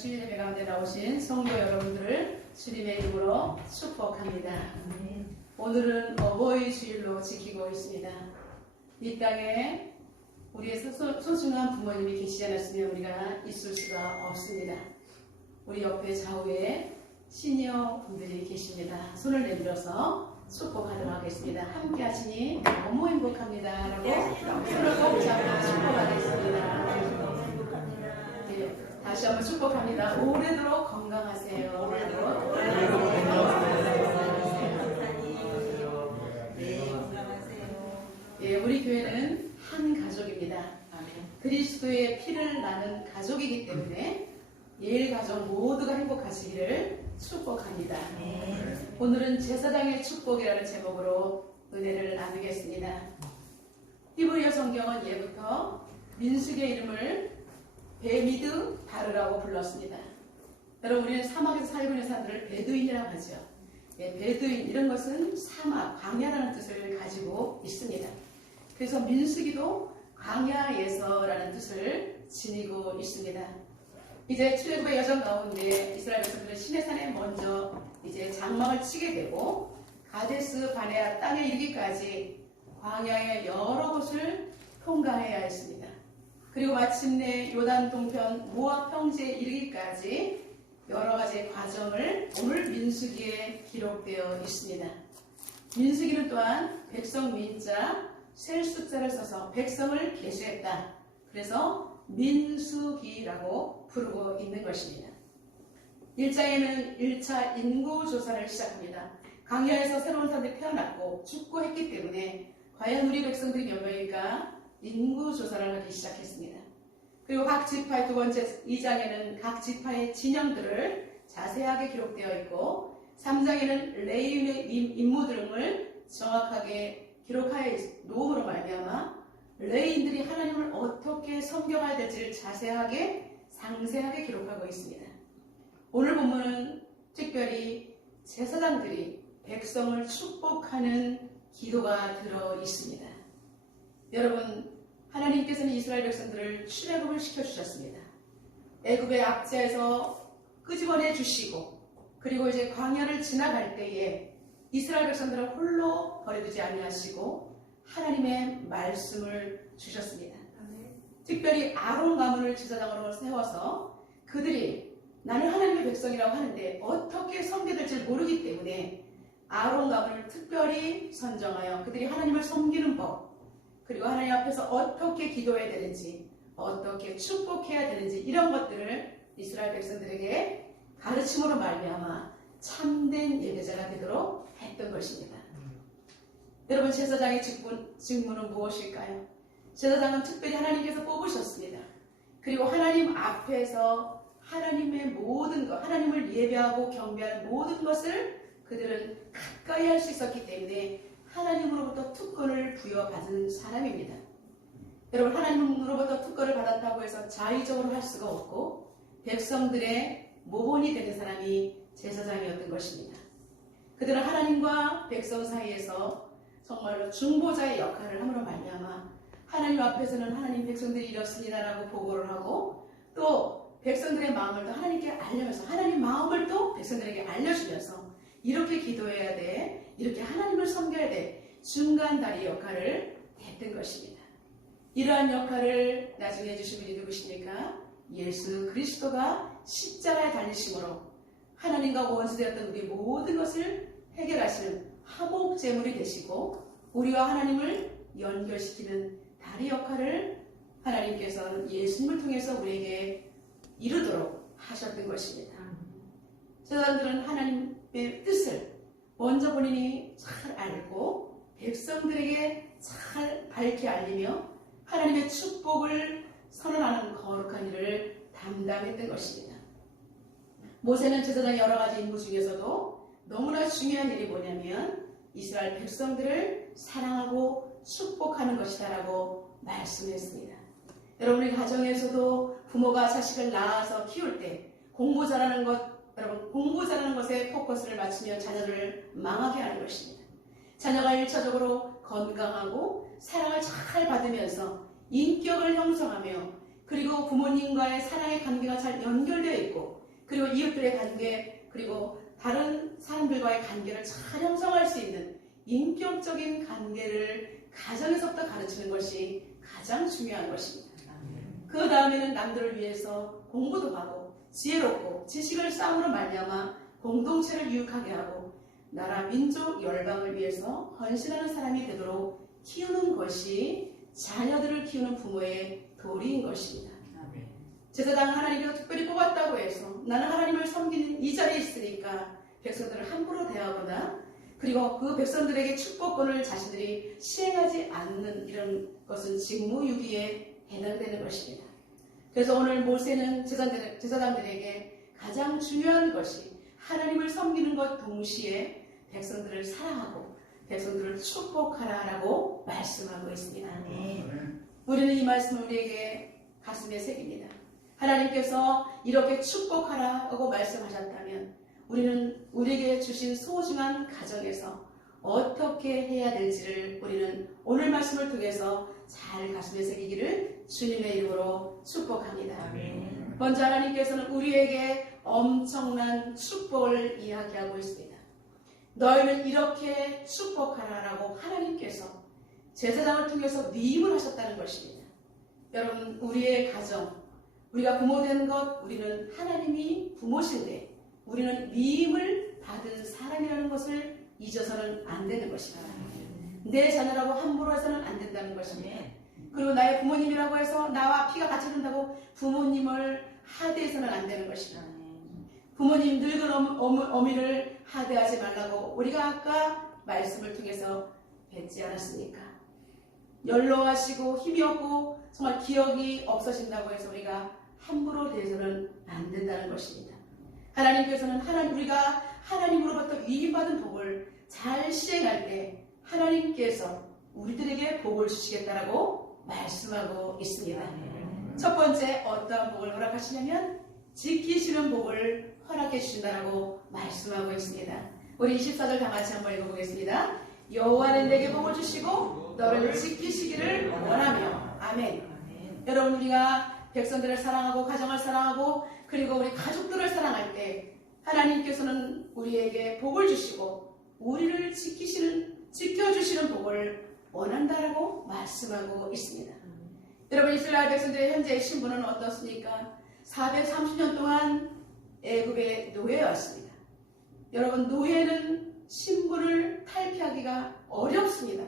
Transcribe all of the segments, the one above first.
주일 예배 가운데 나오신 성도 여러분들을 주님의 이름으로 축복합니다. 오늘은 어버이 주일로 지키고 있습니다. 이 땅에 우리의 소중한 부모님이 계시지 않았으면 우리가 있을 수가 없습니다. 우리 옆에 좌우에 시니어 분들이 계십니다. 손을 내밀어서 축복하도록 하겠습니다. 함께 하시니 너무 행복합니다. 라고 손을 꼭 잡고 축복하겠습니다. 네, 다시 한번 축복합니다. 오래도록 건강하세요. 오래도록 예, 우리 교회는 한 가족입니다. 그리스도의 피를 나는 가족이기 때문에 예일 가족 모두가 행복하시기를 축복합니다. 오늘은 제사장의 축복이라는 제목으로 은혜를 나누겠습니다. 히브리어 성경은 예부터 민수기의 이름을 베미드 바르라고 불렀습니다. 여러분, 우리는 사막에서 살고 있는 사람들을 베두인이라고 하죠. 예, 베두인, 이런 것은 사막, 광야라는 뜻을 가지고 있습니다. 그래서 민수기도 광야에서라는 뜻을 지니고 있습니다. 이제 출애굽의 여정 가운데 이스라엘 백성들은 시내산에 먼저 이제 장막을 치게 되고 가데스 바네아 땅에 이르기까지 광야의 여러 곳을 통과해야 했습니다. 그리고 마침내 요단 동편 모압 평지에 이르기까지 여러 가지 과정을 오늘 민수기에 기록되어 있습니다. 민수기는 또한 백성 민자 셀 숫자를 써서 백성을 계수했다. 그래서 민수기라고 부르고 있는 것입니다. 1장에는 1차 인구조사를 시작합니다. 광야에서 새로운 사람들이 태어났고 죽고 했기 때문에 과연 우리 백성들이 몇 명일까 인구조사를 하기 시작했습니다. 그리고 각 지파의 두 번째 2장에는 각 지파의 진영들을 자세하게 기록되어 있고 3장에는 레위인의 임무 등을 정확하게 기록하여 놓음으로 말미암아 레위인들이 하나님을 어떻게 섬겨가야 될지를 자세하게 상세하게 기록하고 있습니다. 오늘 본문은 특별히 제사장들이 백성을 축복하는 기도가 들어 있습니다. 여러분, 하나님께서는 이스라엘 백성들을 출애굽을 시켜주셨습니다. 애굽의 압제에서 끄집어내 주시고 그리고 이제 광야를 지나갈 때에 이스라엘 백성들을 홀로 버려두지 아니하시고 하나님의 말씀을 주셨습니다. 특별히 아론 가문을 제사장으로 세워서 그들이 나는 하나님의 백성이라고 하는데 어떻게 섬겨야 될지 모르기 때문에 아론 가문을 특별히 선정하여 그들이 하나님을 섬기는 법 그리고 하나님 앞에서 어떻게 기도해야 되는지 어떻게 축복해야 되는지 이런 것들을 이스라엘 백성들에게 가르침으로 말미암아 참된 예배자가 되도록 했던 것입니다. 여러분, 제사장의 직무는 무엇일까요? 제사장은 특별히 하나님께서 뽑으셨습니다. 그리고 하나님 앞에서 하나님의 모든 것, 하나님을 예배하고 경배하는 모든 것을 그들은 가까이 할 수 있었기 때문에 하나님으로부터 특권을 부여받은 사람입니다. 여러분, 하나님으로부터 특권을 받았다고 해서 자의적으로 할 수가 없고 백성들의 모본이 되는 사람이 제사장이었던 것입니다. 그들은 하나님과 백성 사이에서 정말로 중보자의 역할을 함으로 말미암아 하나님 앞에서는 하나님 백성들이 이렇습니다라고 보고를 하고 또 백성들의 마음을 또 하나님께 알려면서 하나님 마음을 또 백성들에게 알려주면서 이렇게 기도해야 돼, 이렇게 하나님을 섬겨야 돼 중간 다리 역할을 했던 것입니다. 이러한 역할을 나중에 해주신 분이 누구십니까? 예수 그리스도가 십자가에 달리심으로 하나님과 원수되었던 우리 모든 것을 해결하시는 화목제물이 되시고 우리와 하나님을 연결시키는 다리 역할을 하나님께서는 예수님을 통해서 우리에게 이루도록 하셨던 것입니다. 제사장들은 하나님의 뜻을 먼저 본인이 잘 알고 백성들에게 잘 밝히 알리며 하나님의 축복을 선언하는 거룩한 일을 담당했던 것입니다. 모세는 제사장의 여러 가지 임무 중에서도 너무나 중요한 일이 뭐냐면 이스라엘 백성들을 사랑하고 축복하는 것이다라고 말씀했습니다. 여러분의 가정에서도 부모가 자식을 낳아서 키울 때 공부 잘하는 것에 포커스를 맞추면 자녀를 망하게 하는 것입니다. 자녀가 1차적으로 건강하고 사랑을 잘 받으면서 인격을 형성하며 그리고 부모님과의 사랑의 관계가 잘 연결되어 있고 그리고 이웃들의 관계, 그리고 다른 사람들과의 관계를 잘 형성할 수 있는 인격적인 관계를 가정에서부터 가르치는 것이 가장 중요한 것입니다. 그 다음에는 남들을 위해서 공부도 하고 지혜롭고 지식을 쌓음으로 말미암아 공동체를 유익하게 하고 나라, 민족, 열방을 위해서 헌신하는 사람이 되도록 키우는 것이 자녀들을 키우는 부모의 도리인 것입니다. 제사장 하나님께서 특별히 뽑았다고 해서 나는 하나님을 섬기는 이 자리에 있으니까 백성들을 함부로 대하거나 그리고 그 백성들에게 축복권을 자신들이 시행하지 않는 이런 것은 직무유기에 해당되는 것입니다. 그래서 오늘 모세는 제사장들에게 가장 중요한 것이 하나님을 섬기는 것 동시에 백성들을 사랑하고 백성들을 축복하라라고 말씀하고 있습니다. 우리는 이 말씀을 우리에게 가슴에 새깁니다. 하나님께서 이렇게 축복하라고 말씀하셨다면 우리는 우리에게 주신 소중한 가정에서 어떻게 해야 될지를 우리는 오늘 말씀을 통해서 잘 가슴에 새기기를 주님의 이름으로 축복합니다. 먼저 하나님께서는 우리에게 엄청난 축복을 이야기하고 있습니다. 너희는 이렇게 축복하라라고 하나님께서 제사장을 통해서 위임을 하셨다는 것입니다. 여러분, 우리의 가정, 우리가 부모된 것, 우리는 하나님이 부모신데 우리는 위임을 받은 사람이라는 것을 잊어서는 안 되는 것입니다. 내 자녀라고 함부로 해서는 안 된다는 것입니다. 그리고 나의 부모님이라고 해서 나와 피가 같이 된다고 부모님을 하대해서는 안 되는 것입니다. 부모님 늙은 어미를 하대하지 말라고 우리가 아까 말씀을 통해서 뵙지 않았습니까? 연로하시고 힘이 없고 정말 기억이 없어진다고 해서 우리가 함부로 대해서는 안 된다는 것입니다. 하나님께서는 우리가 하나님으로부터 위임받은 복을 잘 시행할 때 하나님께서 우리들에게 복을 주시겠다라고 말씀하고 있습니다. 첫 번째 어떠한 복을 허락하시냐면 지키시는 복을 허락해 주신다라고 말씀하고 있습니다. 우리 24절 다 같이 한번 읽어보겠습니다. 여호와는 내게 복을 주시고 너를 지키시기를 원하며. 아멘. 여러분, 우리가 백성들을 사랑하고 가정을 사랑하고 그리고 우리 가족들을 사랑할 때 하나님께서는 우리에게 복을 주시고 우리를 지켜주시는 복을 원한다라고 말씀하고 있습니다. 여러분, 이스라엘 백성들의 현재의 신분은 어떻습니까? 430년 동안 애굽의 노예였습니다. 여러분, 노예는 신분을 탈피하기가 어렵습니다.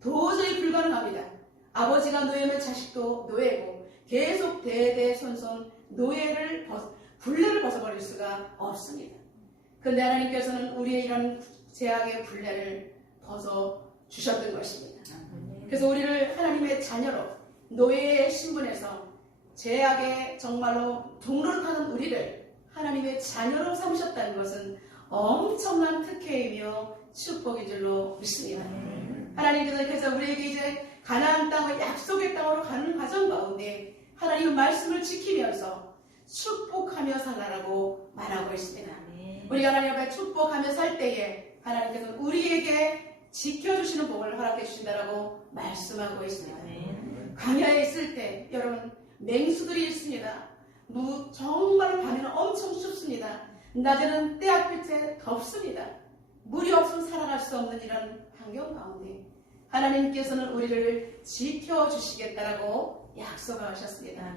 도저히 불가능합니다. 아버지가 노예면 자식도 노예고 계속 대대손손 굴레를 벗어버릴 수가 없습니다. 그런데 하나님께서는 우리의 이런 제약의 굴레를 벗어주셨던 것입니다. 그래서 우리를 하나님의 자녀로 노예의 신분에서 제약의 정말로 종로를 타는 우리를 하나님의 자녀로 삼으셨다는 것은 엄청난 특혜이며 축복인 줄로 믿습니다. 하나님께서 우리에게 이제 가나안 땅을 약속의 땅으로 가는 과정 가운데 하나님의 말씀을 지키면서 축복하며 살라라고 말하고 있습니다. 우리가 하나님 앞에 축복하며 살 때에 하나님께서 우리에게 지켜주시는 복을 허락해 주신다라고 말씀하고 있습니다. 광야에 있을 때 여러분 맹수들이 있습니다. 정말 밤에는 엄청 춥습니다. 낮에는 때아필때 덥습니다. 물이 없으면 살아갈 수 없는 이런 환경 가운데 하나님께서는 우리를 지켜주시겠다라고 약속하셨습니다.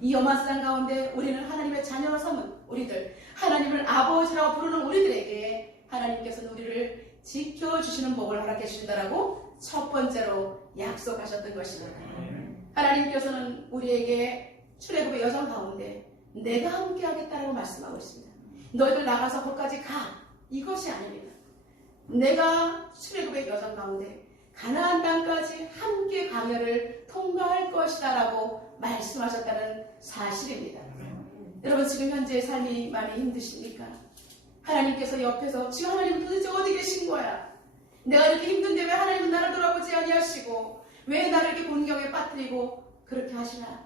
이 험한 땅 가운데 우리는 하나님의 자녀로 삼은 우리들, 하나님을 아버지라고 부르는 우리들에게 하나님께서는 우리를 지켜주시는 복을 허락해 주신다라고 첫 번째로 약속하셨던 것입니다. 하나님께서는 우리에게 출애굽의 여정 가운데 내가 함께 하겠다라고 말씀하고 있습니다. 너희들 나가서 거기까지 가. 이것이 아닙니다. 내가 출애굽의 여정 가운데 가나안 땅까지 함께 광야를 통과할 것이다 라고 말씀하셨다는 사실입니다. 여러분, 지금 현재의 삶이 많이 힘드십니까? 하나님께서 옆에서 지금 하나님은 도대체 어디 계신 거야? 내가 이렇게 힘든데 왜 하나님은 나를 돌아보지 아니하시고 왜 나를 이렇게 곤경에 빠뜨리고 그렇게 하시나?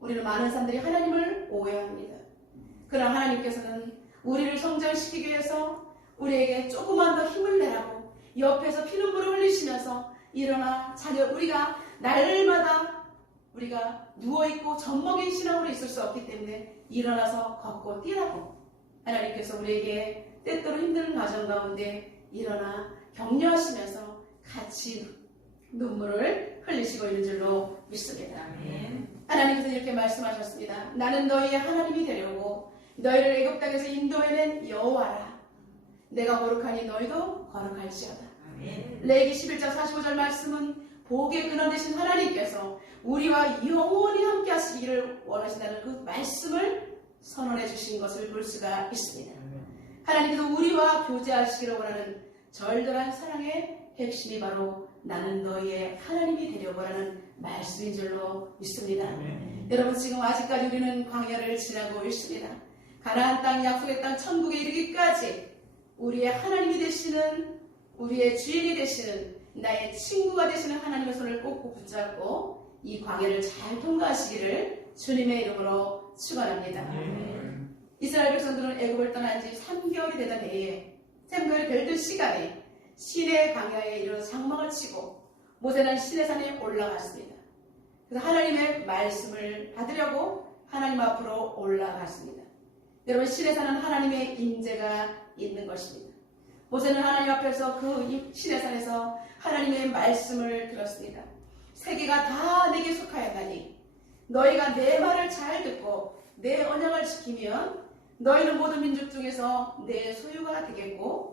우리는 많은 사람들이 하나님을 오해합니다. 그러나 하나님께서는 우리를 성장시키기 위해서 우리에게 조금만 더 힘을 내라고 옆에서 피눈물을 흘리시면서 일어나 자녀, 우리가 날마다 우리가 누워있고 젖먹인 신앙으로 있을 수 없기 때문에 일어나서 걷고 뛰라고 하나님께서 우리에게 때때로 힘든 가정 가운데 일어나 격려하시면서 같이 눈물을 흘리시고 있는 줄로 믿습니다. 하나님께서 이렇게 말씀하셨습니다. 나는 너희의 하나님이 되려고 너희를 애굽 땅에서 인도해낸 여호와라. 내가 거룩하니 너희도 거룩할지어다. 레위기 11장 45절 말씀은 복의 근원 되신 하나님께서 우리와 영원히 함께 하시기를 원하신다는 그 말씀을 선언해 주신 것을 볼 수가 있습니다. 하나님께서 우리와 교제하시기를 원하는 절절한 사랑의 핵심이 바로 나는 너희의 하나님이 되려고 하는 말씀인 줄로 믿습니다. 여러분, 지금 아직까지 우리는 광야를 지나고 있습니다. 가나안 땅, 약속의 땅, 천국에 이르기까지 우리의 하나님이 되시는, 우리의 주인이 되시는, 나의 친구가 되시는 하나님의 손을 꼭 붙잡고 이 광야를 잘 통과하시기를 주님의 이름으로 축원합니다. 이스라엘 백성들은 애굽을 떠난 지 3개월이 되던 해에 3개월이 될 시간에 시내 광야에 이르러 장막을 치고 모세는 시내산에 올라갔습니다. 그래서 하나님의 말씀을 받으려고 하나님 앞으로 올라갔습니다. 여러분, 시내산은 하나님의 임재가 있는 것입니다. 모세는 하나님 앞에서 그 시내산에서 하나님의 말씀을 들었습니다. 세계가 다 내게 속하였나니 너희가 내 말을 잘 듣고 내 언약을 지키면 너희는 모든 민족 중에서 내 소유가 되겠고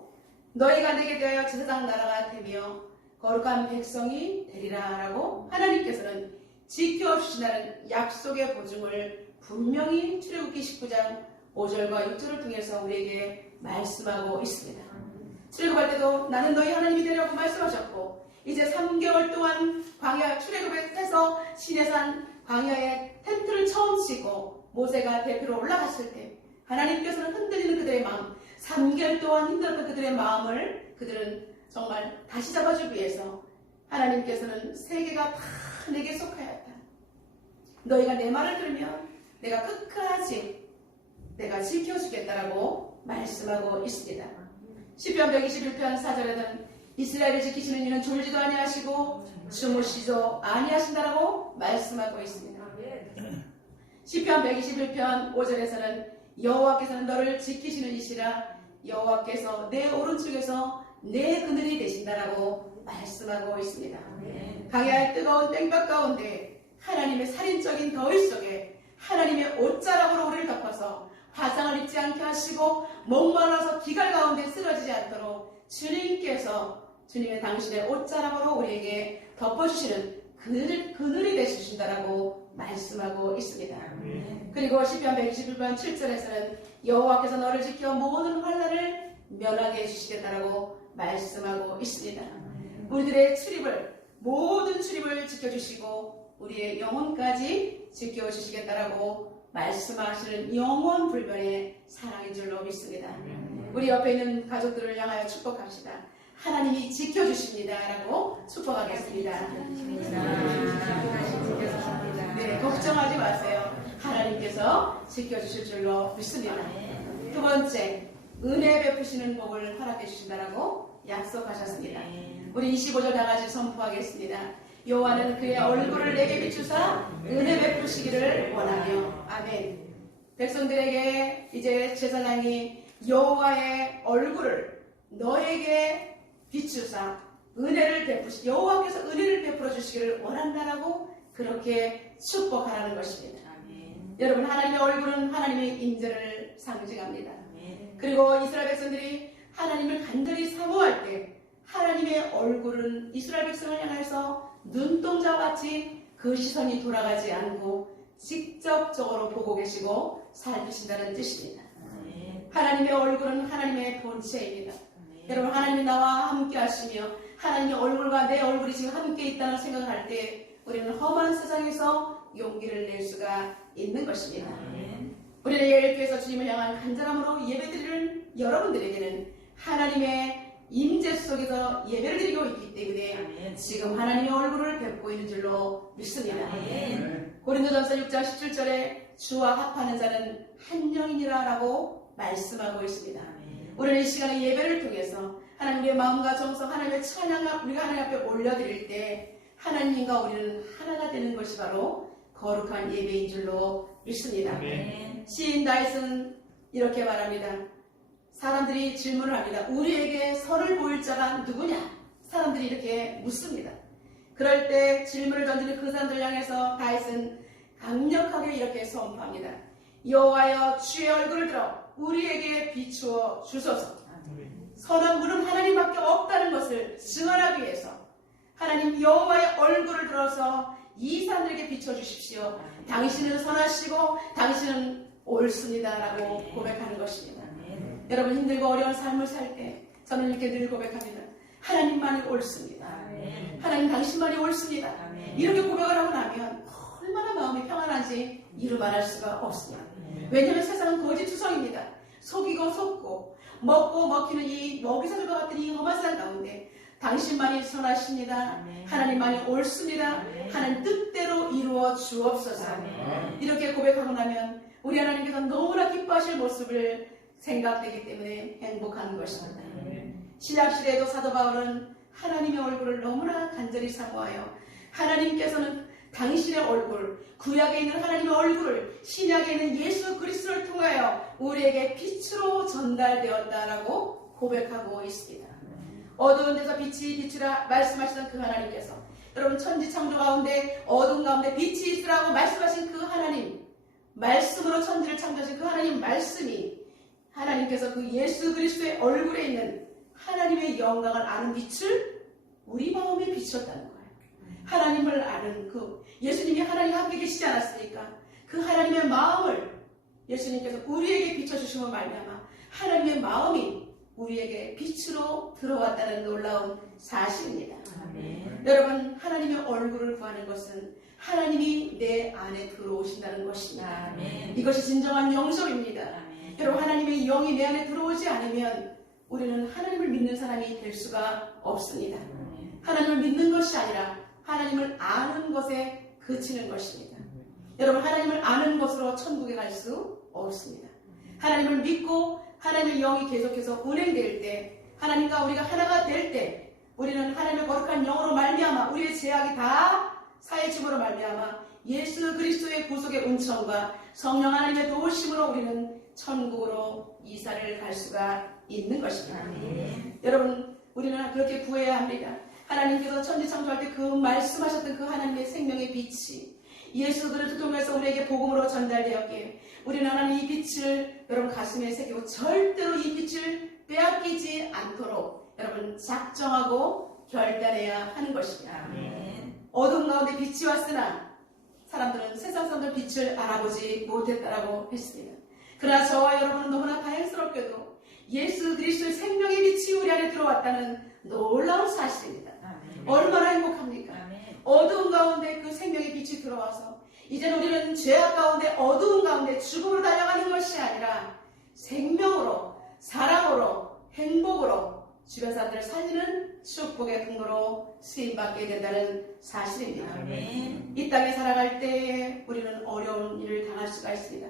너희가 내게 대하여 제사장 나라가 되며 거룩한 백성이 되리라 라고 하나님께서는 지켜주신다는 약속의 보증을 분명히 출애굽기 19장 5절과 6절을 통해서 우리에게 말씀하고 있습니다. 출애굽할 때도 나는 너희 하나님이 되려고 말씀하셨고 이제 3개월 동안 광야 출애굽해서 시내산 광야에 텐트를 처음 치고 모세가 대표로 올라갔을 때 하나님께서는 흔들리는 그들의 마음, 3개월 동안 힘들었던 그들의 마음을 그들은 정말 다시 잡아주기 위해서 하나님께서는 세계가 다 내게 속하였다. 너희가 내 말을 들으면 내가 끝까지 내가 지켜주겠다라고 말씀하고 있습니다. 시편 121편 4절에는 이스라엘을 지키시는 이는 졸지도 아니하시고 주무시도 아니하신다라고 말씀하고 있습니다. 시편 121편 5절에서는 여호와께서는 너를 지키시는 이시라 여호와께서 내 오른쪽에서 내 그늘이 되신다라고 말씀하고 있습니다. 광야의 뜨거운 땡볕 가운데 하나님의 살인적인 더위 속에 하나님의 옷자락으로 우리를 덮어서 화상을 입지 않게 하시고 목말라서 기갈 가운데 쓰러지지 않도록 주님께서 주님의 당신의 옷자락으로 우리에게 덮어주시는 그늘이 되주신다라고 말씀하고 있습니다. 그리고 시편 121편 7절에서는 여호와께서 너를 지켜 모든 환난을 면하게 해주시겠다라고 말씀하고 있습니다. 우리들의 모든 출입을 지켜주시고 우리의 영혼까지 지켜주시겠다라고 말씀하시는 영원 불변의 사랑인 줄로 믿습니다. 우리 옆에 있는 가족들을 향하여 축복합시다. 하나님이 지켜주십니다라고 축복하겠습니다. 네, 걱정하지 마세요. 하나님께서 지켜주실 줄로 믿습니다. 두 번째, 은혜 베푸시는 복을 허락해 주신다라고 약속하셨습니다. 우리 25절 다 같이 선포하겠습니다. 여호와는 그의 얼굴을 내게 비추사 은혜 베푸시기를 원하며. 아멘. 백성들에게 이제 제사장이 여호와의 얼굴을 너에게 비추사 은혜를 베푸시, 여호와께서 은혜를 베풀어 주시기를 원한다라고 그렇게 축복하라는 것입니다. 여러분, 하나님의 얼굴은 하나님의 임재를 상징합니다. 그리고 이스라엘 백성들이 하나님을 간절히 사모할 때 하나님의 얼굴은 이스라엘 백성을 향해서 눈동자와 같이 그 시선이 돌아가지 않고 직접적으로 보고 계시고 살피신다는 뜻입니다. 하나님의 얼굴은 하나님의 본체입니다. 여러분, 하나님이 나와 함께 하시며 하나님의 얼굴과 내 얼굴이 지금 함께 있다는 생각을 할 때 우리는 험한 세상에서 용기를 낼 수가 있는 것입니다. 우리는 예일교회에서 주님을 향한 간절함으로 예배드리는 여러분들에게는 하나님의 임재 속에서 예배를 드리고 있기 때문에 지금 하나님의 얼굴을 뵙고 있는 줄로 믿습니다. 고린도전서 6장 17절에 주와 합하는 자는 한 영이니라 라고 말씀하고 있습니다. 우리는 이 시간에 예배를 통해서 하나님의 마음과 정성, 하나님의 찬양을 우리가 하나님 앞에 올려드릴 때 하나님과 우리는 하나가 되는 것이 바로 거룩한 예배인 줄로 믿습니다. 시인 다윗은 이렇게 말합니다. 사람들이 질문을 합니다. 우리에게 선을 보일 자가 누구냐? 사람들이 이렇게 묻습니다. 그럴 때 질문을 던지는 그 사람들 향해서 다윗은 강력하게 이렇게 선포합니다. 여호와여 주의 얼굴을 들어 우리에게 비추어 주소서. 선한 분은 하나님밖에 없다는 것을 증언하기 위해서 하나님 여호와의 얼굴을 들어서 이 사람들에게 비춰주십시오. 당신은 선하시고 당신은 옳습니다 라고 고백하는 것입니다. 여러분 힘들고 어려운 삶을 살 때 저는 이렇게 늘 고백합니다. 하나님만이 옳습니다. 하나님 당신만이 옳습니다. 이렇게 고백을 하고 나면 얼마나 마음이 평안한지 이루 말할 수가 없습니다. 왜냐하면 세상은 거짓투성입니다. 속이고 속고 먹고 먹히는 이 먹이사슬과 같은 이 험한 세상 가운데 당신만이 선하십니다. 하나님만이 옳습니다. 하나님 뜻대로 이루어 주옵소서. 이렇게 고백하고 나면 우리 하나님께서 너무나 기뻐하실 모습을 생각되기 때문에 행복한 것입니다. 신약시대에도 사도 바울은 하나님의 얼굴을 너무나 간절히 사모하여 하나님께서는 당신의 얼굴, 구약에 있는 하나님의 얼굴을 신약에 있는 예수 그리스도를 통하여 우리에게 빛으로 전달되었다라고 고백하고 있습니다. 어두운 데서 빛이 비추라 말씀하시던 그 하나님께서 여러분 천지창조 가운데 어두운 가운데 빛이 있으라고 말씀하신 그 하나님, 말씀으로 천지를 창조하신 그 하나님 말씀이 하나님께서 그 예수 그리스도의 얼굴에 있는 하나님의 영광을 아는 빛을 우리 마음에 비추었다는 거예요. 하나님을 아는 그 예수님이 하나님과 함께 계시지 않았습니까? 그 하나님의 마음을 예수님께서 우리에게 비춰주시면 말미암아 하나님의 마음이 우리에게 빛으로 들어왔다는 놀라운 사실입니다. 여러분 하나님의 얼굴을 구하는 것은 하나님이 내 안에 들어오신다는 것입니다. 이것이 진정한 영접입니다. 여러분 하나님의 영이 내 안에 들어오지 않으면 우리는 하나님을 믿는 사람이 될 수가 없습니다. 하나님을 믿는 것이 아니라 하나님을 아는 것에 그치는 것입니다. 여러분 하나님을 아는 것으로 천국에 갈 수 없습니다. 하나님을 믿고 하나님의 영이 계속해서 운행될 때 하나님과 우리가 하나가 될 때 우리는 하나님의 거룩한 영으로 말미암아 우리의 죄악이 다 사해짐으로 말미암아 예수 그리스도의 구속의 은총과 성령 하나님의 도우심으로 우리는 천국으로 이사를 갈 수가 있는 것입니다. 여러분 우리는 그렇게 구해야 합니다. 하나님께서 천지 창조할 때 그 말씀하셨던 그 하나님의 생명의 빛이 예수 그리스도 통해서 우리에게 복음으로 전달되었기에 우리는 하나님 이 빛을 여러분 가슴에 새기고 절대로 이 빛을 빼앗기지 않도록 여러분 작정하고 결단해야 하는 것입니다. 어둠 가운데 빛이 왔으나 사람들은 세상 사람들 빛을 알아보지 못했다라고 했습니다. 그러나 저와 여러분은 너무나 다행스럽게도 예수 그리스도의 생명의 빛이 우리 안에 들어왔다는 놀라운 사실입니다. 얼마나 행복합니까? 어두운 가운데 그 생명의 빛이 들어와서 이제는 우리는 죄악 가운데 어두운 가운데 죽음으로 달려가는 것이 아니라 생명으로 사랑으로 행복으로 주변 사람들을 살리는 축복의 근거로 쓰임받게 된다는 사실입니다. 이 땅에 살아갈 때에 우리는 어려운 일을 당할 수가 있습니다.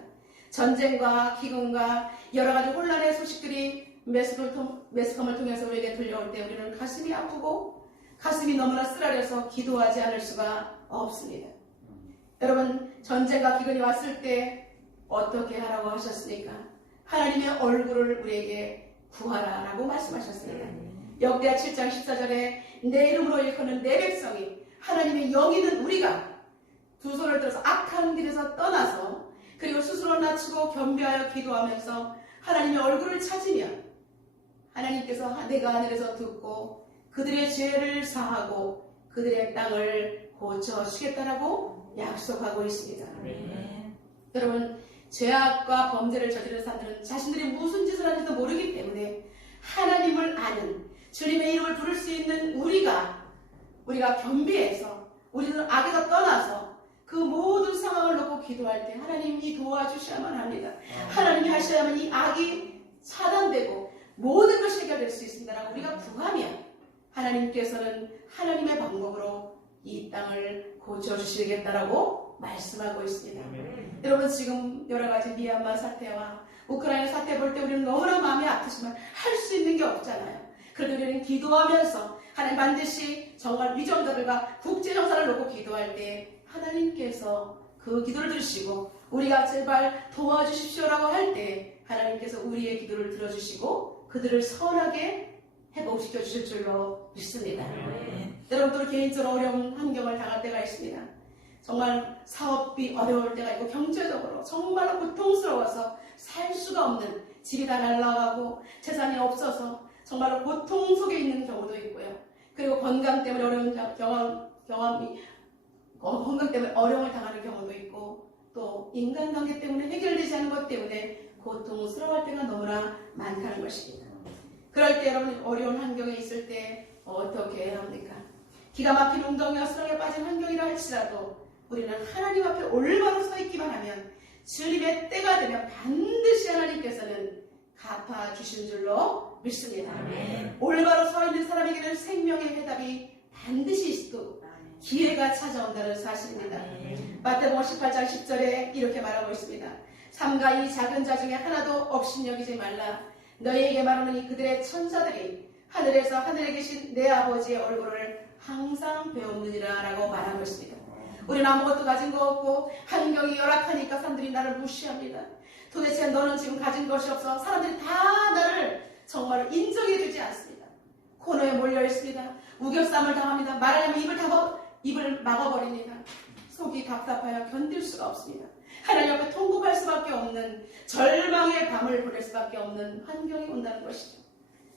전쟁과 기근과 여러 가지 혼란의 소식들이 매스컴을 통해서 우리에게 들려올 때 우리는 가슴이 아프고 가슴이 너무나 쓰라려서 기도하지 않을 수가 없습니다. 여러분 전쟁과 기근이 왔을 때 어떻게 하라고 하셨습니까? 하나님의 얼굴을 우리에게 구하라 라고 말씀하셨습니다. 역대하 7장 14절에 내 이름으로 일컫는 내 백성이 하나님의 영이는 우리가 두 손을 들어서 악한 길에서 떠나서 그리고 스스로 낮추고 겸비하여 기도하면서 하나님의 얼굴을 찾으면 하나님께서 내가 하늘에서 듣고 그들의 죄를 사하고 그들의 땅을 고쳐주겠다라고 약속하고 있습니다. 여러분 죄악과 범죄를 저지르는 사람들은 자신들이 무슨 짓을 하는지도 모르기 때문에 하나님을 아는 주님의 이름을 부를 수 있는 우리가 겸비해서 우리는 악에서 떠나서 그 모든 상황을 놓고 기도할 때 하나님이 도와주셔야만 합니다. 하나님이 하셔야만 이 악이 차단되고 모든 것이 해결될 수 있습니다라고 우리가 구하면 하나님께서는 하나님의 방법으로 이 땅을 고쳐주시겠다라고 말씀하고 있습니다. 여러분 지금 여러 가지 미얀마 사태와 우크라이나 사태 볼 때 우리는 너무나 마음이 아프지만 할 수 있는 게 없잖아요. 그래도 우리는 기도하면서 하나님 반드시 정말 위정자들과 국제정사를 놓고 기도할 때 하나님께서 그 기도를 들으시고 우리가 제발 도와주십시오라고 할 때 하나님께서 우리의 기도를 들어주시고 그들을 선하게 회복시켜 주실 줄로 믿습니다. 여러분들 개인적으로 어려운 환경을 당할 때가 있습니다. 정말 사업비 어려울 때가 있고 경제적으로 정말 고통스러워서 살 수가 없는 집이 다 날아가고 재산이 없어서 정말로 고통 속에 있는 경우도 있고요. 그리고 건강 때문에 건강 때문에 어려움을 당하는 경우도 있고 또 인간관계 때문에 해결되지 않는 것 때문에 고통스러워할 때가 너무나 많다는 것입니다. 그럴 때 여러분 어려운 환경에 있을 때 어떻게 해야 합니까? 기가 막힌 운동이와 수렁에 빠진 환경이라 할지라도 우리는 하나님 앞에 올바로 서 있기만 하면 주님의 때가 되면 반드시 하나님께서는 갚아주신 줄로 믿습니다. 올바로 서 있는 사람에게는 생명의 해답이 반드시 있고 기회가 찾아온다는 사실입니다. 마태복음 18장 10절에 이렇게 말하고 있습니다. 삼가 이 작은 자 중에 하나도 업신여기지 말라. 너희에게 말하노니 그들의 천사들이 하늘에서 하늘에 계신 내 아버지의 얼굴을 항상 배우느니라 라고 말하고 있습니다. 우리는 아무것도 가진 거 없고 환경이 열악하니까 사람들이 나를 무시합니다. 도대체 너는 지금 가진 것이 없어. 사람들이 다 나를 정말 인정해 주지 않습니다. 코너에 몰려 있습니다. 우겨쌈을 당합니다. 말하려면 입을 막아버립니다. 속이 답답하여 견딜 수가 없습니다. 하나님 앞에 통곡할 수밖에 없는 절망의 밤을 보낼 수밖에 없는 환경이 온다는 것이죠.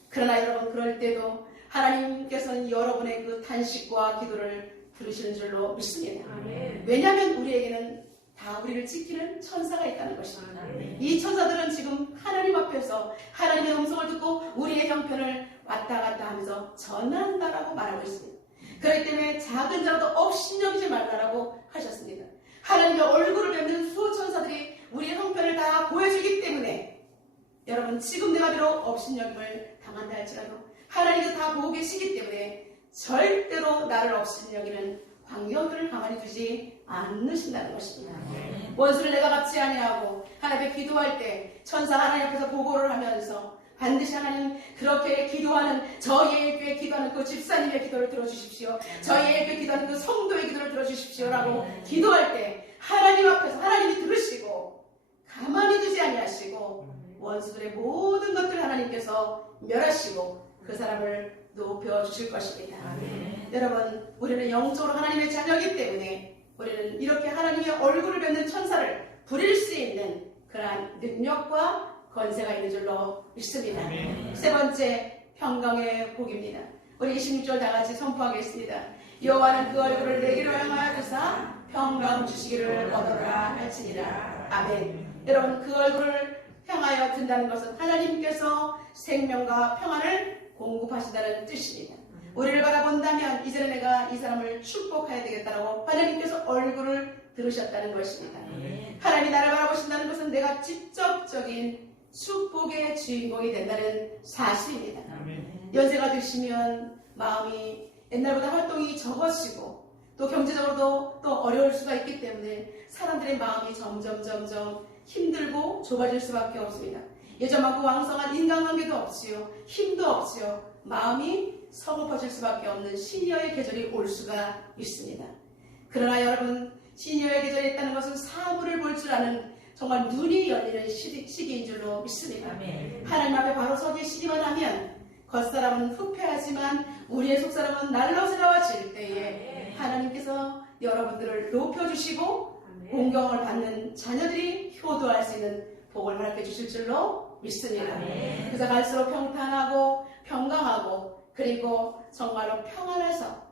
그러나 여러분 그럴 때도 하나님께서는 여러분의 그 탄식과 기도를 들으시는 줄로 믿습니다. 왜냐하면 우리에게는 다 우리를 지키는 천사가 있다는 것입니다. 이 천사들은 지금 하나님 앞에서 하나님의 음성을 듣고 우리의 형편을 왔다 갔다 하면서 전한다라고 말하고 있습니다. 그렇기 때문에 작은 자라도 업신여기지 말라라고 하셨습니다. 하나님의 얼굴을 뵙는 수호천사들이 우리의 형편을 다 보여주기 때문에 여러분 지금 내가 비록 업신여김을 당한다 할지라도 하나님께서 다 보고 계시기 때문에 절대로 나를 업신여기는 광경들을 가만히 두지 않으신다는 것입니다. 원수를 내가 갚지 아니하고 하나님께 기도할 때 천사 하나님 앞에서 보고를 하면서 반드시 하나님 그렇게 기도하는 저희의 교회 기도하는 그 집사님의 기도를 들어주십시오. 저희의 교회 기도하는 그 성도의 기도를 들어주십시오라고 기도할 때 하나님 앞에서 하나님이 들으시고 가만히 두지 아니하시고 원수들의 모든 것들을 하나님께서 멸하시고 그 사람을 높여주실 것입니다. 여러분 우리는 영적으로 하나님의 자녀이기 때문에 우리는 이렇게 하나님의 얼굴을 뵙는 천사를 부릴 수 있는 그러한 능력과 권세가 있는 줄로 믿습니다. 세 번째 평강의 복입니다. 우리 26절 다 같이 선포하겠습니다. 여호와는 그 얼굴을 내게로 향하여 드사 평강 주시기를 얻어라 할지니라. 아멘. 여러분 그 얼굴을 향하여 든다는 것은 하나님께서 생명과 평안을 공급하신다는 뜻입니다. 우리를 바라본다면 이제는 내가 이 사람을 축복해야 되겠다라고 하나님께서 얼굴을 들으셨다는 것입니다. 하나님이 나를 바라보신다는 것은 내가 직접적인 축복의 주인공이 된다는 사실입니다. 연세가 드시면 마음이 옛날보다 활동이 적어지고 또 경제적으로도 또 어려울 수가 있기 때문에 사람들의 마음이 점점 힘들고 좁아질 수밖에 없습니다. 예전만큼 왕성한 인간관계도 없지요. 힘도 없지요. 마음이 서글퍼질 수밖에 없는 시니어의 계절이 올 수가 있습니다. 그러나 여러분 시니어의 계절이 있다는 것은 사물을 볼 줄 아는 정말 눈이 열리는 시기인 줄로 믿습니다. 하나님 앞에 바로 서 계시기만 하면 겉사람은 후패하지만 우리의 속사람은 날로새로워질 때에 하나님께서 여러분들을 높여주시고 공경을 받는 자녀들이 효도할 수 있는 복을 허락해 주실 줄로 믿습니다. 그래서 갈수록 평탄하고 평강하고 그리고 정말로 평안해서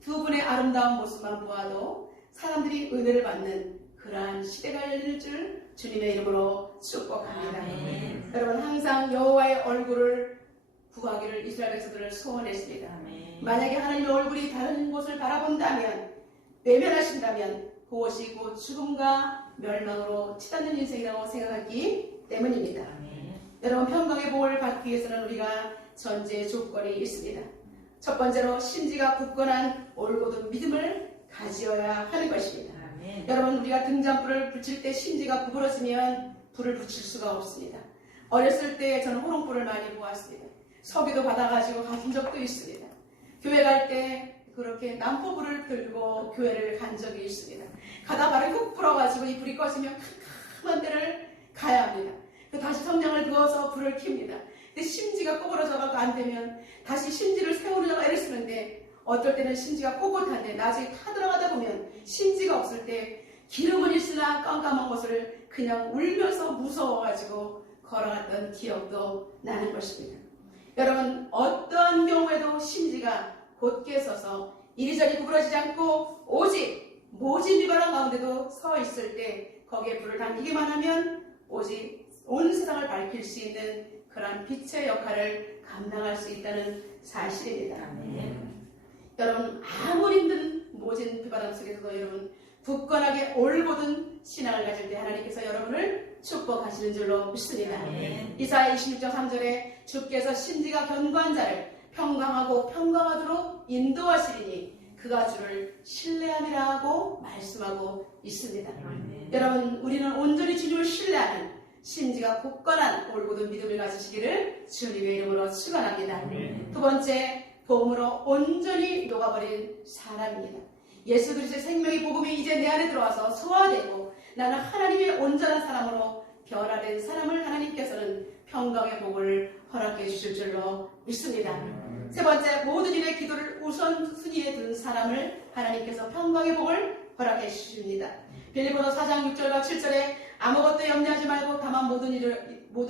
두 분의 아름다운 모습만 보아도 사람들이 은혜를 받는 그러한 시대가 열릴 줄 주님의 이름으로 축복합니다. 여러분 항상 여호와의 얼굴을 구하기를 이스라엘 백성들을 소원했습니다. 만약에 하나님의 얼굴이 다른 곳을 바라본다면 외면하신다면 그것이 곧 죽음과 멸망으로 치닫는 인생이라고 생각하기 때문입니다. 여러분 평강의 복을 받기 위해서는 우리가 전제 조건이 있습니다. 첫 번째로 심지가 굳건한 올곧은 믿음을 가지어야 하는 것입니다. 여러분 우리가 등잔불을 붙일 때 심지가 구부러지면 불을 붙일 수가 없습니다. 어렸을 때 저는 호롱불을 많이 보았습니다. 서기도 받아가지고 가진 적도 있습니다. 교회 갈 때 그렇게 난포불을 들고 교회를 간 적이 있습니다. 가다 발을 훅 풀어가지고 이 불이 꺼지면 캄캄한 데를 가야 합니다. 다시 성냥을 그어서 불을 킵니다. 근데 심지가 꼬부러져가고 안 되면 다시 심지를 세우려고 애를 쓰는데 어떨 때는 심지가 꼿꼿한데 나중에 타들어가다 보면 심지가 없을 때 기름은 있으나 깜깜한 곳을 그냥 울면서 무서워가지고 걸어갔던 기억도 나는 것입니다. 여러분, 어떠한 경우에도 심지가 곧게 서서 이리저리 구부러지지 않고 오직 모진 비바람 가운데도 서 있을 때 거기에 불을 당기기만 하면 오직 온 세상을 밝힐 수 있는 그러한 빛의 역할을 감당할 수 있다는 사실입니다. 여러분, 아무리 힘든 모진 비바람 속에서도 여러분 굳건하게 올곧은 신앙을 가질 때 하나님께서 여러분을 축복하시는 줄로 믿습니다. 이사야 26장 3절에 주께서 심지가 견고한 자를 평강하고 평강하도록 인도하시리니 그가 주를 신뢰함이라고 말씀하고 있습니다. 여러분, 우리는 온전히 주님을 신뢰하는 심지가 굳건한 올곧은 믿음을 가지시기를 주님의 이름으로 축원합니다. 두 번째, 복음으로 온전히 녹아버린 사람입니다. 예수 그리스도의 생명의 복음이 이제 내 안에 들어와서 소화되고 나는 하나님의 온전한 사람으로 변화된 사람을 하나님께서는 평강의 복을 허락해 주실 줄로 믿습니다. 세 번째, 모든 일의 기도를 우선순위에 둔 사람을 하나님께서 평강의 복을 허락해 주십니다. 빌립보서 4장 6절과 7절에 아무것도 염려하지 말고 다만 모든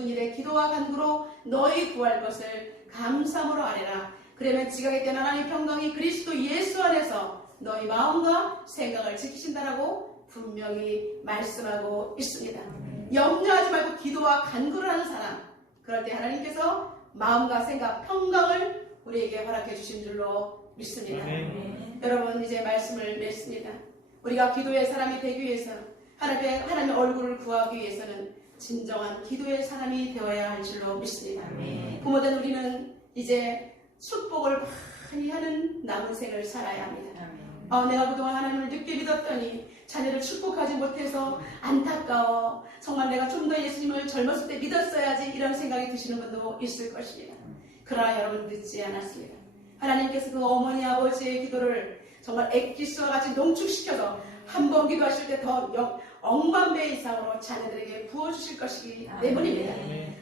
일에 기도와 간구로 너희 구할 것을 감사함으로 아뢰라. 그러면 지각에 때는 하나님의 평강이 그리스도 예수 안에서 너희 마음과 생각을 지키신다라고 분명히 말씀하고 있습니다. 염려하지 말고 기도와 간구를 하는 사람, 그럴 때 하나님께서 마음과 생각, 평강을 우리에게 허락해 주신 줄로 믿습니다. 여러분, 이제 말씀을 맺습니다. 우리가 기도의 사람이 되기 위해서 하나님의 얼굴을 구하기 위해서는 진정한 기도의 사람이 되어야 할 줄로 믿습니다. 부모된 우리는 이제 축복을 많이 하는 남은 생을 살아야 합니다. 내가 그동안 하나님을 늦게 믿었더니 자녀를 축복하지 못해서 안타까워. 정말 내가 좀 더 예수님을 젊었을 때 믿었어야지, 이런 생각이 드시는 분도 있을 것입니다. 그러나 여러분, 늦지 않았습니다. 하나님께서 그 어머니 아버지의 기도를 정말 엑기스와 같이 농축시켜서 한 번 기도하실 때 더 억만배 이상으로 자녀들에게 부어주실 것이기 때문입니다.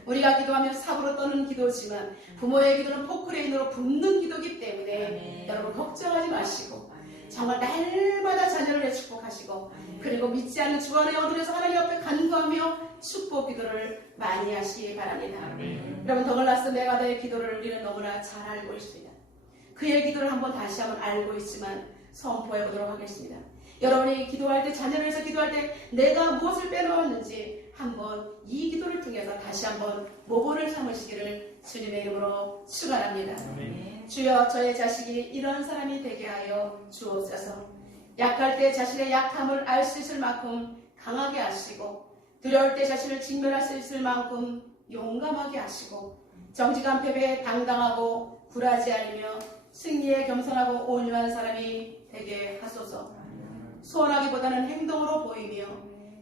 우리가 기도하면 삽으로 떠는 기도지만 부모의 기도는 포크레인으로 붓는 기도이기 때문에 여러분, 걱정하지 마시고 정말 날마다 자녀를 축복하시고 그리고 믿지 않는 주안의 어둠에서 하나님 앞에 간구하며 축복 기도를 많이 하시기 바랍니다. 여러분, 더글라스 메가더의 기도를 우리는 너무나 잘 알고 있습니다. 그의 기도를 다시 한번 알고 있지만 선포해 보도록 하겠습니다. 여러분이 기도할 때, 자녀를 위해서 기도할 때 내가 무엇을 빼놓았는지 한번 이 기도를 통해서 다시 한번 모본을 삼으시기를 주님의 이름으로 축원합니다. 주여, 저의 자식이 이런 사람이 되게 하여 주옵소서. 약할 때 자신의 약함을 알 수 있을 만큼 강하게 하시고, 두려울 때 자신을 직면할 수 있을 만큼 용감하게 하시고, 정직한 패배에 당당하고 굴하지 않으며 승리에 겸손하고 온유한 사람이 되게 하소서. 소원하기보다는 행동으로 보이며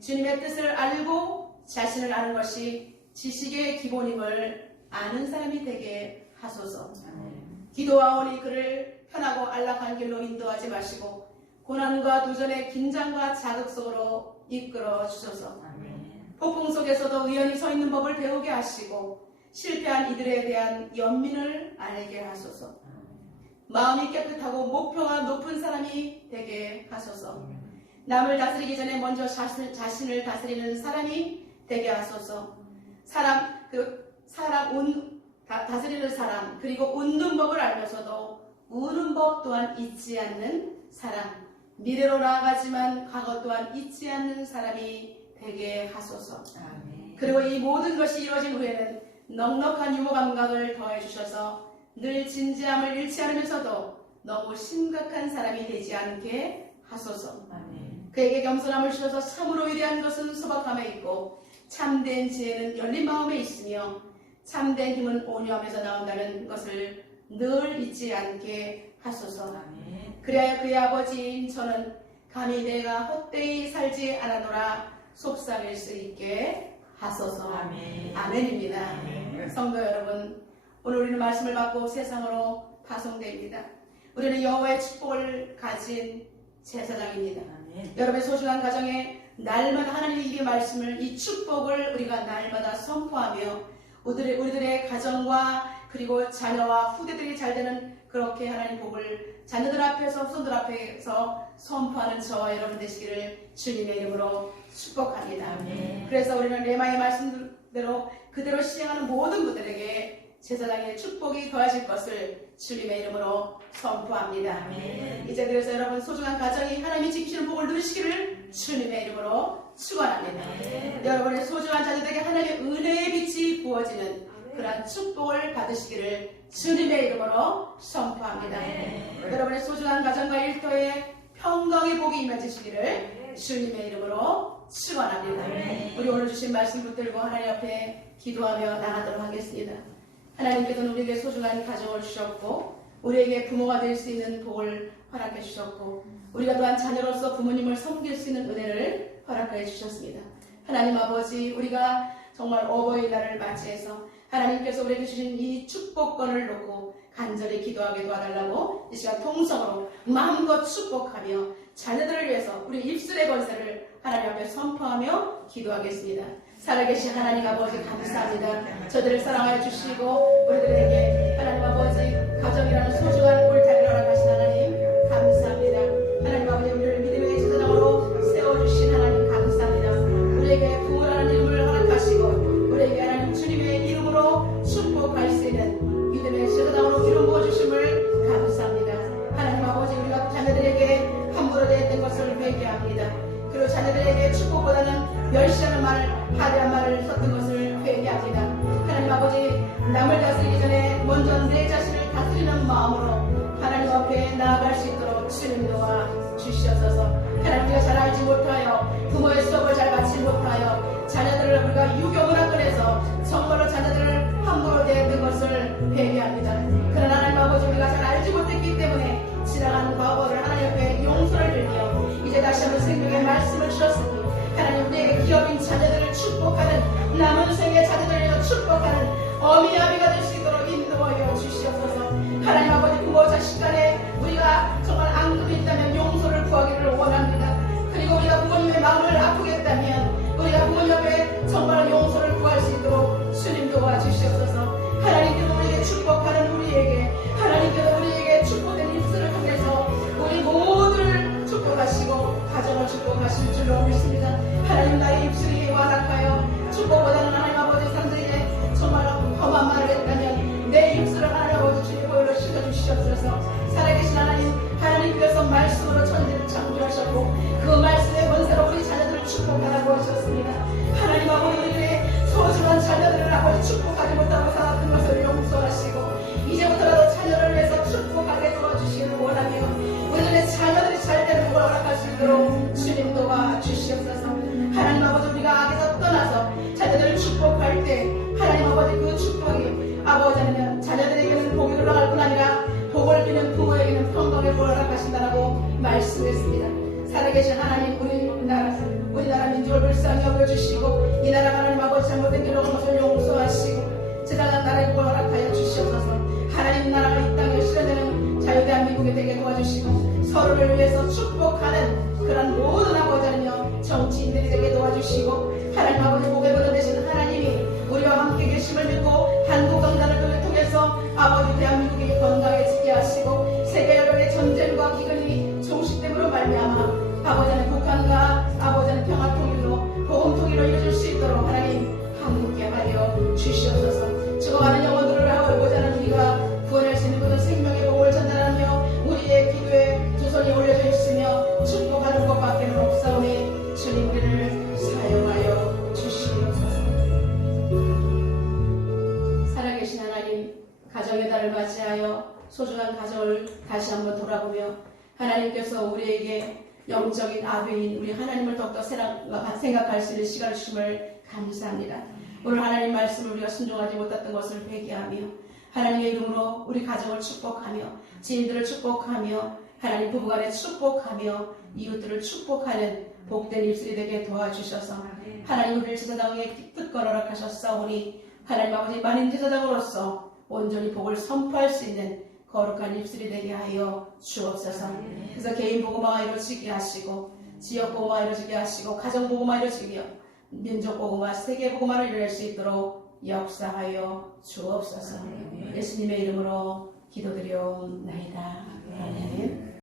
주님의 뜻을 알고 자신을 아는 것이 지식의 기본임을 아는 사람이 되게 하소서. 기도하오니 그를 편하고 안락한 길로 인도하지 마시고 고난과 도전의 긴장과 자극 속으로 이끌어 주소서. 폭풍 속에서도 의연히 서 있는 법을 배우게 하시고 실패한 이들에 대한 연민을 알게 하소서. 마음이 깨끗하고 목표가 높은 사람이 되게 하소서. 남을 다스리기 전에 먼저 자신을 다스리는 사람이 되게 하소서. 다스리는 사람, 그리고 웃는 법을 알면서도 우는 법 또한 잊지 않는 사람, 미래로 나아가지만 과거 또한 잊지 않는 사람이 되게 하소서. 그리고 이 모든 것이 이루어진 후에는 넉넉한 유머 감각을 더해 주셔서 늘 진지함을 잃지 않으면서도 너무 심각한 사람이 되지 않게 하소서. 그에게 겸손함을 주셔서 참으로 위대한 것은 소박함에 있고 참된 지혜는 열린 마음에 있으며 참된 힘은 온유함에서 나온다는 것을 늘 잊지 않게 하소서. 그래야 그의 아버지인 저는 감히 내가 헛되이 살지 않아노라 속삭일 수 있게 하소서. 아멘입니다. 성도 여러분, 오늘 우리는 말씀을 받고 세상으로 파송됩니다. 우리는 여호와의 축복을 가진 제사장입니다. 아멘. 여러분의 소중한 가정에 날마다 하나님의 입의 말씀을, 이 축복을 우리가 날마다 선포하며 우리들의 가정과 그리고 자녀와 후대들이 잘 되는 그렇게 하나님 복을 자녀들 앞에서 후손들 앞에서 선포하는 저와 여러분 되시기를 주님의 이름으로 축복합니다. 아멘. 그래서 우리는 레마의 말씀대로 그대로 시행하는 모든 분들에게 제사장의 축복이 더하실 것을 주님의 이름으로 선포합니다. 아멘. 이제 그래서 여러분 소중한 가정이 하나님이 지키시는 복을 누리시기를 주님의 이름으로 축원합니다. 아멘. 여러분의 소중한 자녀들에게 하나님의 은혜의 빛이 부어지는 그러한 축복을 받으시기를 주님의 이름으로 선포합니다. 아멘. 여러분의 소중한 가정과 일터에 평강의 복이 임해주시기를 주님의 이름으로 축원합니다. 아멘. 우리 오늘 주신 말씀 붙들고 하나님 앞에 기도하며 나가도록 하겠습니다. 하나님께서는 우리에게 소중한 가정을 주셨고 우리에게 부모가 될 수 있는 복을 허락해 주셨고 우리가 또한 자녀로서 부모님을 섬길 수 있는 은혜를 허락해 주셨습니다. 하나님 아버지, 우리가 정말 어버이날을 맞이해서 하나님께서 우리에게 주신 이 축복권을 놓고 간절히 기도하게 도와달라고 이 시간 통성으로 마음껏 축복하며 자녀들을 위해서 우리 입술의 권세를 하나님 앞에 선포하며 기도하겠습니다. 살아계신 하나님 아버지 감사합니다. 저들을 사랑하여 주시고 우리들에게 하나님 아버지 가정이라는 소중한 울타리를 허락하신 하나님 감사합니다. 하나님 아버지 우리를 믿음의 제사장으로 세워주신 하나님 감사합니다. 우리에게 부모라는 이름을 허락하시고 우리에게 하나님 주님의 이름으로 축복할 수 있는 믿음의 제사장으로 이름 부어주심을 감사합니다. 하나님 아버지 우리가 자녀들에게 함부로 대했던 것을 회개합니다. 그리고 자녀들에게 축복보다는 멸시하는 말, 하대한 말을 썼던 것을 회개합니다. 하나님 아버지 남을 다스리기 전에 먼저 내 자신을 다스리는 마음으로 하나님 앞에 나아갈 수 있도록 주님 도와 주시옵소서. 하나님 우리가 잘 알지 못하여 부모의 수업을 잘 받지 못하여 자녀들을 우리가 유교문화권에서 정말로 자녀들을 함부로 대했던 것을 회개합니다. 그러나 하나님 아버지 우리가 잘 알지 못했기 때문에 지나간 과거를 하나님 앞에 용서를 빌며 이제 다시 한번 생명의 말씀을 주셨으니 하나님 우리에게 기업인 자녀들을 축복하는 남은 생의 자녀들을 위해서 축복하는 어미 아비가 될 수 있도록 인도하여 주시옵소서. 하나님 아버지 부모 자식 간에 우리가 정말 앙금이 있다면 용서를 구하기를 원합니다. 그리고 우리가 부모님의 마음을 아프게 했다면 우리가 부모님 앞에 정말 용서를 구할 수 있도록 주님 도와주시옵소서. 하나님께서 우리에게 축복하는 우리에게 하나님께서 우리에게 축복된 입술을 통해서 우리 모두를 축복하시고 가정을 축복하실 줄로 믿습니다. 하나님 나의 입술이 완악하여 축복보다는 하나님 아버지 상대에 정말 험한 말을 했다면 내 입술을 하나님 아버지 주의 보혈로 씻어주시옵소서. 살아계신 하나님께서 말씀으로 천지를 창조하셨고 그 말씀의 권세로 우리 자녀들을 축복하라고 하셨습니다. 하나님 아버지 우리들의 소중한 자녀들을 아버지 축복하지 못하고 살았던 것을 용서하시고 이제부터라도 자녀를 위해서 축복하게 도와주시기를 원하며 우리들의 자녀들이 잘되는 걸 허락할 수 있도록 주님 도와주시옵소서. 하나님 아버지 우리가 악에서 떠나서 자녀들을 축복할 때 하나님 아버지 그 축복이 아버지 하나님 자녀들에게는 복이 흘러갈 뿐 아니라 복을 비는 부모에게는 평강의 복을 허락하신다라고 말씀했습니다. 살아계신 하나님 우리나라 민족을 불쌍히 여겨주시고 이 나라가 하나님 아버지 잘못된 길로 간 것을 용서하시고 제단한 나라의 복을 허락하여 주시옵소서. 하나님 나라가 이 땅에 실현되는 자유대한민국이 되게 도와주시고 서로를 위해서 축복하는 그런 모든 아버지 하나님 정치인들이 되게 도와주시고 하나님 아버지 복의 근원 되시는 하나님이 우리와 함께 계심을 믿고 한국강단을 통해서 아버지 대한민국이 건강해지게 하시고 세계 여러의 전쟁과 기근이 종식됨으로 말미암아 아버지 하나님 북한과 아버지 하나님 평화 통일로 보험 통일로 이루어질 수 있도록 하나님 함께 하여 주시옵소서. 죽어가는 영혼들을 하고자 하는 우리가 구원할 수 있는 모든 생명의 복을 전달하며 우리의 기도에 조선이 올려져 있으며 축복하는 것밖에 없사오니 주님 우리를 사용하여 주시옵소서. 살아계신 하나님 가정의 달을 맞이하여 소중한 가정을 다시 한번 돌아보며 하나님께서 우리에게 영적인 아비인 우리 하나님을 더욱더 생각할 수 있는 시간을 주심을 감사합니다. 오늘 하나님 말씀을 우리가 순종하지 못했던 것을 회개하며 하나님의 이름으로 우리 가정을 축복하며 지인들을 축복하며 하나님 부부간에 축복하며 이웃들을 축복하는 복된 입술이 되게 도와주셔서 하나님 우리를 제사장의 뜻껏 허락하셨사오니 하나님 아버지 만인 제사장으로서 온전히 복을 선포할 수 있는 거룩한 입술이 되게 하여 주옵소서. 그래서 개인 복음화가 이루어지게 하시고 지역 복음화 이루어지게 하시고 가정 복음화 이루어지게 하고 민족 복음화 세계 복음화를 이룰 수 있도록 역사하여 주옵소서. 예수님의 이름으로 기도드려옵나이다. 아멘.